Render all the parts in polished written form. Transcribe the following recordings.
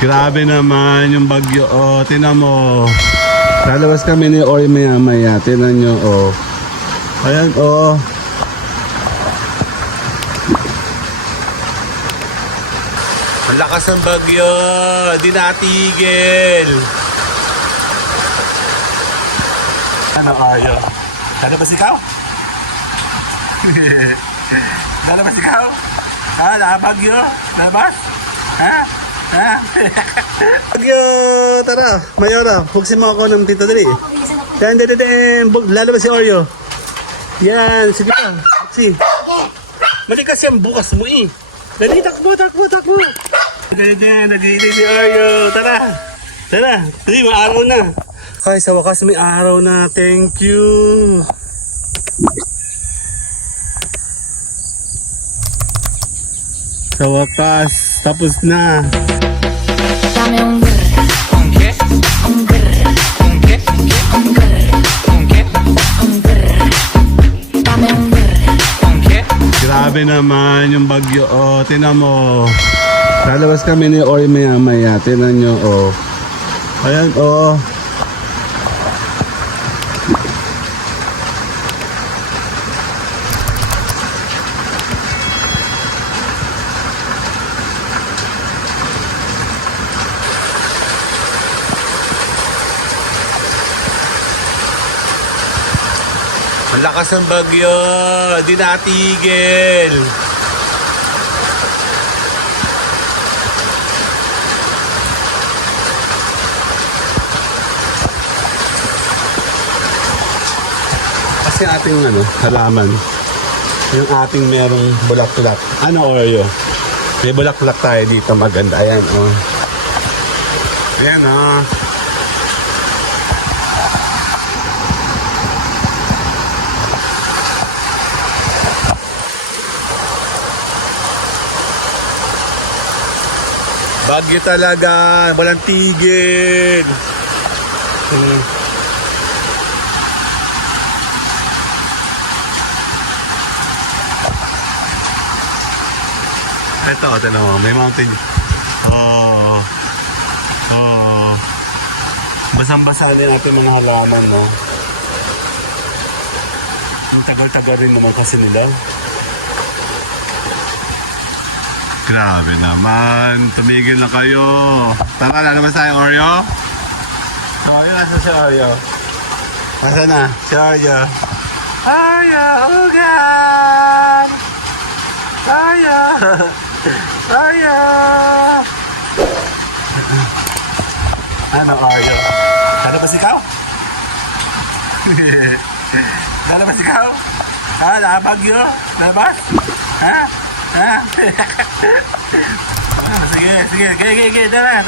Grabe naman yung bagyo. Oh, tinan mo. Lalabas kami ni Ori maya-maya. Tinan nyo, oh. Ayan, oh. Ang lakas ng bagyo. Hindi natigil. Ano, Ayo? Lalabas ikaw? Lalabas ikaw? Ha? Nakabagyo? Lalabas? Ha? Ha? Bagyo! Tara! Mayora, buksin mo ako ng tito dali. Yan, lalabas si Oreo. Yan, sige pa. Buksi. Mali kasi ang bukas mo eh. Dali, takbo. Ganyan, nagdili si Oreo. Tara! Dali, may araw na. Ay, sa wakas may araw na. Thank you. Sa wakas, tapos na. Dame un grr. ¿Un qué? Un grr. ¿Un qué? Un grr. ¿Un qué? Un grr. Dame un grr. ¿Un qué? Grabe naman yung bagyo. Oh, tinan mo. Lalabas kami ni Ori maya-maya. Tinan nyo, oh. Ayan, oh. Ang lakas ng bagyo, di natigil. Kasi ating halaman, yung ating merong bulak-bulak. Ano, Oreo? May bulak-bulak tayo dito, maganda. Ayan, oh. Ayan, oh. Bagyo talaga, walang tigil. Ito, tignan mo, may mountain. Oh. Basang-basa din natin mga halaman, no? Ang tagal-tagal rin naman kasi nila. Grabe naman. Tumigil na kayo. Tara, lalabas tayo, Oreo. Oreo, nasa si Oreo? Nasa na? Si Oreo. Oreo, oh God! Oreo! Oreo! Ano, Oreo? Lalabas ikaw? Lalabas ikaw? Ha? Nakabagyo? Lalabas? Ha? Ha? Sige, tara,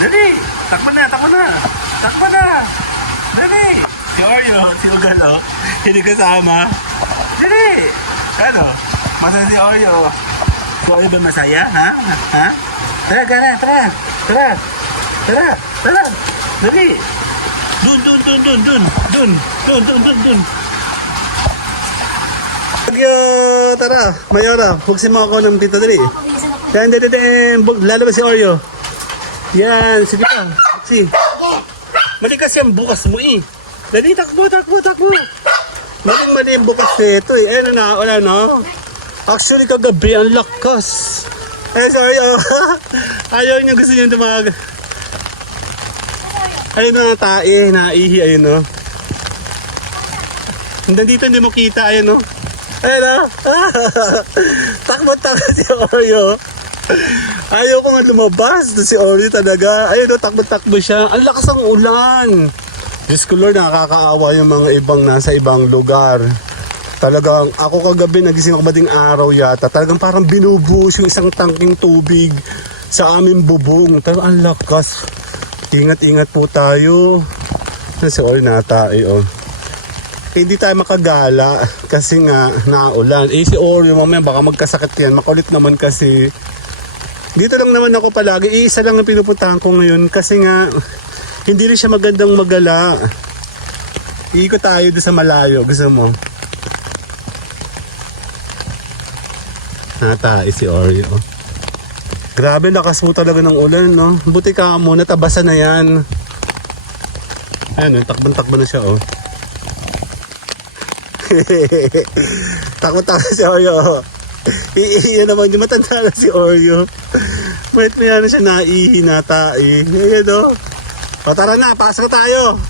dali, takbo na, dali, si Oreo, si Ugalo, hindi kasama, dali, ano, masaya si Oreo, si Oreo ba masaya, ha, tara, dali, dun, Bagyo! Tara! Mayora, buksin mo ako ng tito dali. Yan, lalabas si Oreo. Yan, sige pa. Buksi. Mali kasi ang bukas mo eh. Dali, takbo. Mali ang bukas nito eh. Ayan na, wala na. Actually, kagabi, ang lakas. Eh, sorry oh. Ayaw niya, gusto niya tumag. Ayun na, tae, naihi, ayun oh. Nandito, hindi mo kita, ayun oh. Ayun o. Takbo si Oreo. Ayaw ko nga lumabas. Si Oreo talaga. Ayun o, takbo siya. Ang lakas ng ulan. Diyos ko Lord, nakakaawa yung mga ibang nasa ibang lugar. Talagang ako kagabi nagising ako bading araw yata. Talagang parang binubuhos yung isang tangking tubig sa aming bubong. Talagang ang lakas. Ingat po tayo. Si Oreo natae o. Hindi tayo makagala kasi nga naulan. Si Oreo mamaya baka magkasakit yan. Makulit naman kasi. Dito lang naman ako palagi. Isa lang ang pinupuntahan ko ngayon kasi nga hindi rin siya magandang magala. Iikot tayo doon sa malayo. Gusto mo? Natae si Oreo. Grabe, lakas mo talaga ng ulan, no? Buti ka muna, tabasan na yan. Ayan, takban-takban na siya, oh. Takot-takot si Oreo. Iiyan naman yung matanda na si Oreo. Wait, may ano siya naihinata, eh. Ayan, oh. O, tara na, pasok tayo.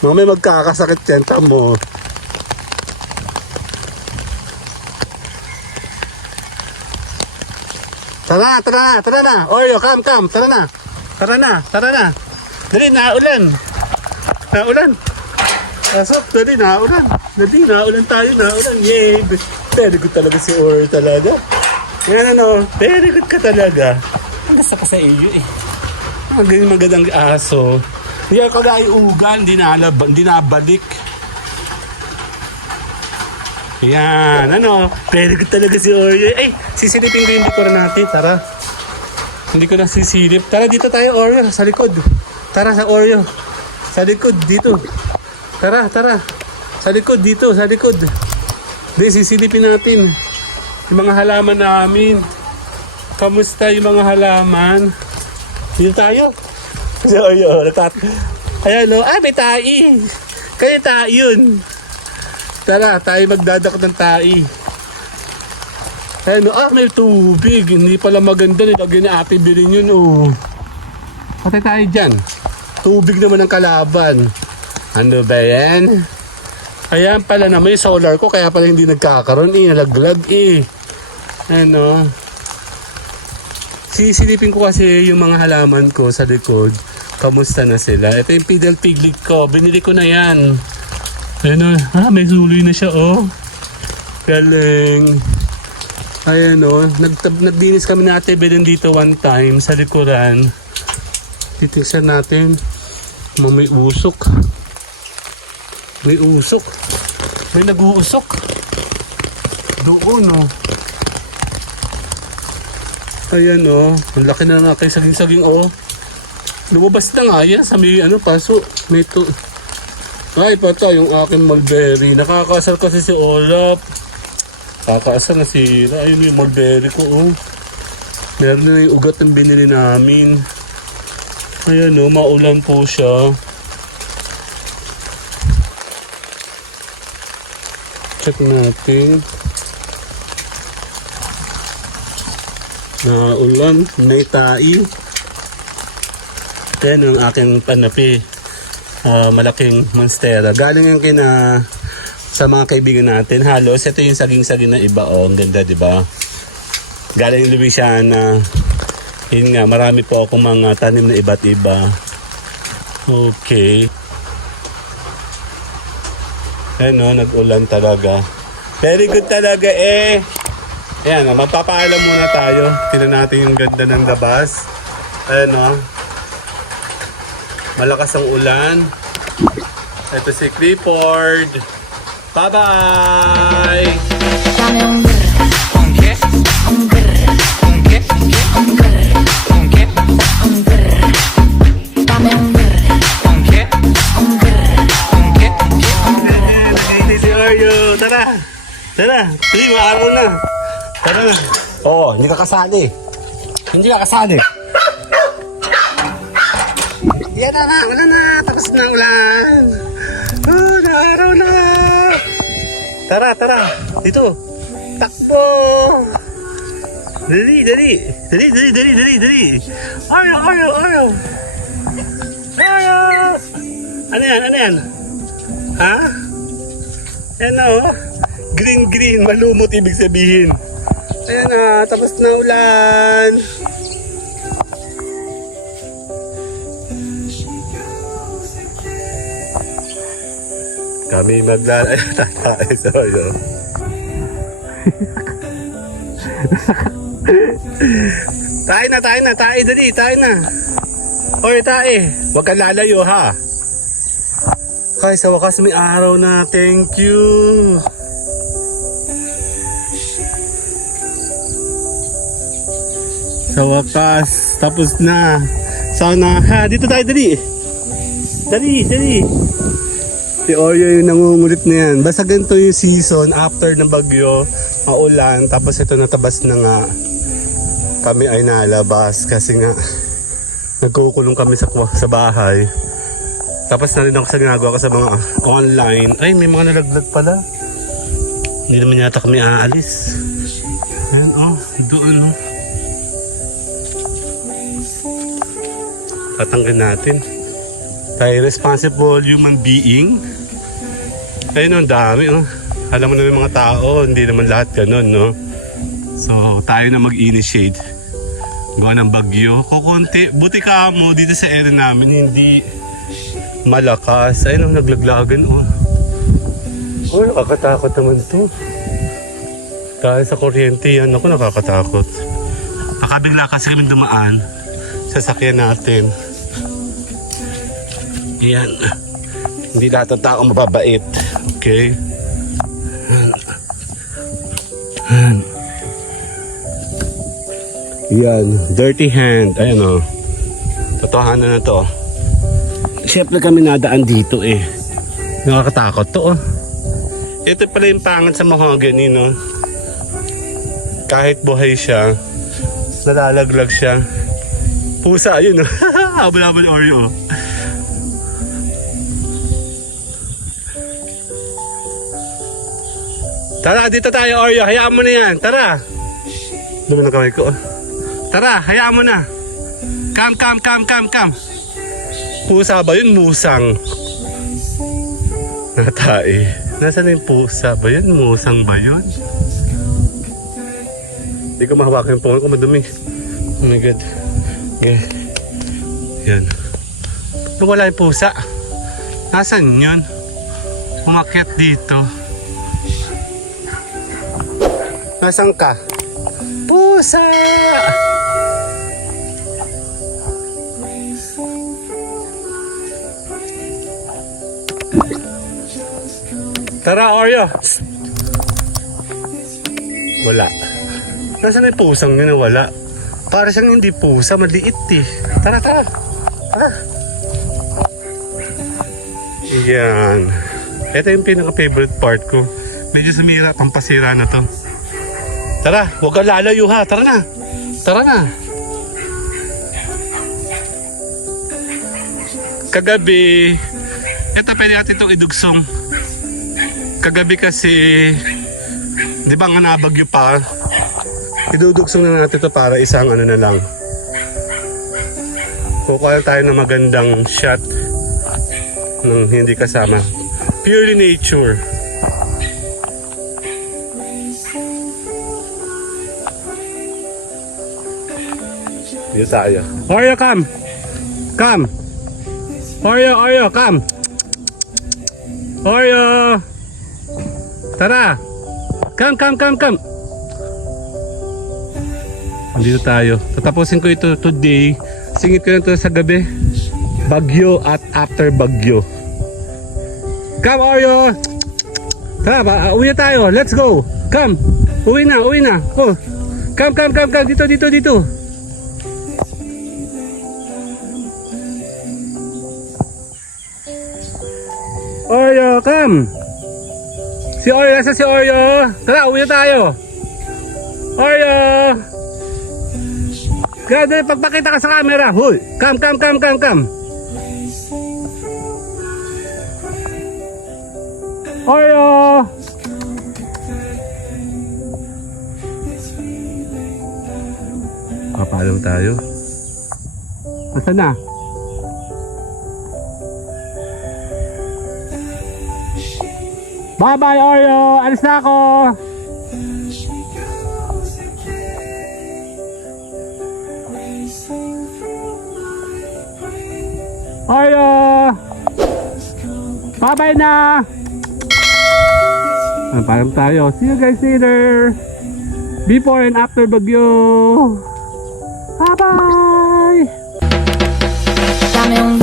Mamaya magkakasakit yan, mo. Tara na. Oreo, come. Tara na. Dali, naulan. Pasok, dali, naulan. Naulan tayo. Yay. Very good talaga si Oreo talaga. Yan ano, very good ka talaga. Ang gusto ko sa iyo eh. Ang ganyan magandang aso. Hindi ako kagaya ugan, hindi nabalik. Yan, ano, very good talaga si Oreo. Ay, sisilipin ko yung dekor natin, tara. Hindi ko na sisilip. Tara, dito tayo, Oreo, sa likod. Tara, sa Oreo. Sa likod, dito. Tara. Sa likod, dito, sa likod. Hindi, sisilipin natin yung mga halaman namin. Kamusta yung mga halaman? Dito tayo. Si Oreo, ayan, no? May tai. Kaya tai yun. Tara, tayo magdadakot ng tai. Ayan, may tubig. Hindi pala maganda. Nilagyan na Ate Birin yun, oh. Patay tayo dyan. Tubig naman ang kalaban. Ano ba yan? Ayan pala na may solar ko. Kaya pala hindi nagkakaroon, eh. Nalaglag, eh. Ano? Sisilipin ko kasi yung mga halaman ko sa likod. Kamusta na sila? Ito yung Fiddle Piglet ko. Binili ko na yan. Ayan, may suloy na siya, oh. Galing. Ayan, oh. Nagdinis kami na Ate Belen dito one time sa likuran. Titigsan natin. May usok. May nag-uusok. Doon, oh. Ayan, oh. Ang laki na nga kayo saging-saging, oh. Lumabas na nga yan sa may paso. May to. Ay, pata yung aking mulberry. Nakakaasar kasi si Olaf. Kakaasar na sira. Ayun yung mulberry ko, oh. Meron na yung ugat ng binili namin. Ayan, oh. Maulan po siya. Check natin. Ulan, may tai. Yan ang aking panapi. Malaking monstera. Galing yung sa mga kaibigan natin. Halos, ito yung saging-saging na iba. Oh, ang ganda, di ba? Galing yung Louisiana. Yun nga, marami po akong mga tanim na iba't iba. Okay. Ano, nag-ulan talaga. Very good talaga, eh. Ayan, magpapaalam muna tayo. Tignan natin yung ganda ng labas. Ayan, oh. Malakas ang ulan. Ito si Clifford. Bye-bye! Dame un grr. Un grr. Un grr. Un grr. Un grr. Dame un grr. Un grr. Nag-iiti si Oreo. Tara! Sige, maaraw na. Tara na. Oo, hindi ka kasali. Yan na, wala na. Tapos na ulan. Oh, naaraw na. Tara. Dito. Takbo. Dali. Oreo. Ano yan? Ha? Yan na, oh. Green. Malumot ibig sabihin. Ayan na, tapos na ulan. Kami maglalay. Sorry. Tayo na. Oy, tayo. Huwag kang lalayo, ha? Kaya sa wakas may araw na. Thank you. Sa wakas, tapos na. Sana, ha? Dito tayo, dali. Si Oreo yung nangungulit na yan. Basta ganito yung season after ng bagyo, maulan, tapos ito natabas na nga. Kami ay nalabas kasi nga nagkukulong kami sa bahay. Tapos na rin ako sa ginagawa ko sa mga online. Ay, may mga nalaglag pala. Hindi naman yata kami aalis. Ayan, oh, doon, oh. Tatanggalin natin. Tayo responsible human being. Ayun, ang dami, oh. Alam mo na yung mga tao, hindi naman lahat ganun, no? So, tayo na mag-initiate. Gawa ng bagyo. Kukunti. Buti ka mo dito sa area namin, hindi malakas. Ayun, naglaglagan, oh. Oh, nakakatakot naman to. Dahil sa kuryente yan, ako nakakatakot. Nakabigla kasi kami dumaan. Sasakyan natin. Yan. Hindi lahat ng tao mababait. Okay? Yan. Dirty hand. Ayan, oh. Totohanan na to. Siyempre kami nadaan dito eh. Nakakatakot to, oh. Ito pala yung pangit sa mahogany, no? Kahit buhay siya, nalalaglag siya. Pusa, yun, no? Habal-habal Oreo. Tara, dito tayo, Oreo. Hayaan mo na yan. Tara. Dumi na kamay ko. Tara, hayaan mo na. Come. Pusa ba yun? Musang. Natae. Nasaan yung pusa ba yun? Musang ba yun? Hindi ko mahawakan yung pungan ko, madumi. Oh my God. Okay. Yan. Wala yung pusa. Nasaan yun? Umakyat dito. Nasaan ka? Pusa! Tara, Oreo! Wala. Nasaan yung pusang yun na wala? Para siyang hindi pusa, maliit eh. Tara! Yan. Ito yung pinaka-favorite part ko. Medyo sumira, pampasira na to. Tara, huwag kang lalayo ha. Tara na. Kagabi, ito pwede natin itong idugsong. Kagabi kasi, di ba nga nabagyo pa? Idudugsong na natin ito para isang ano na lang. Kukuha tayo ng magandang shot ng hindi kasama. Purely nature. Dito tayo. Oreo, come! Oreo, come! Oreo! Tara! Come! Dito tayo. Tatapusin ko ito today. Singit ko na ito sa gabi. Bagyo at after bagyo. Come, Oreo! Tara, uwi na tayo. Let's go! Come! Uwi na. Oh. Come. Dito. Oreo, come! Si Oreo, nasa si Oreo? Tara, uwi na tayo! Oreo! Kaya pagpakita ka sa camera, huy! Come! Oreo! Papaalam tayo. Nasaan na? Bye-bye, Oreo! Alis na ako! Oreo! Bye-bye na! Paalam tayo. See you guys later! Before and after bagyo! Bye-bye! Dame un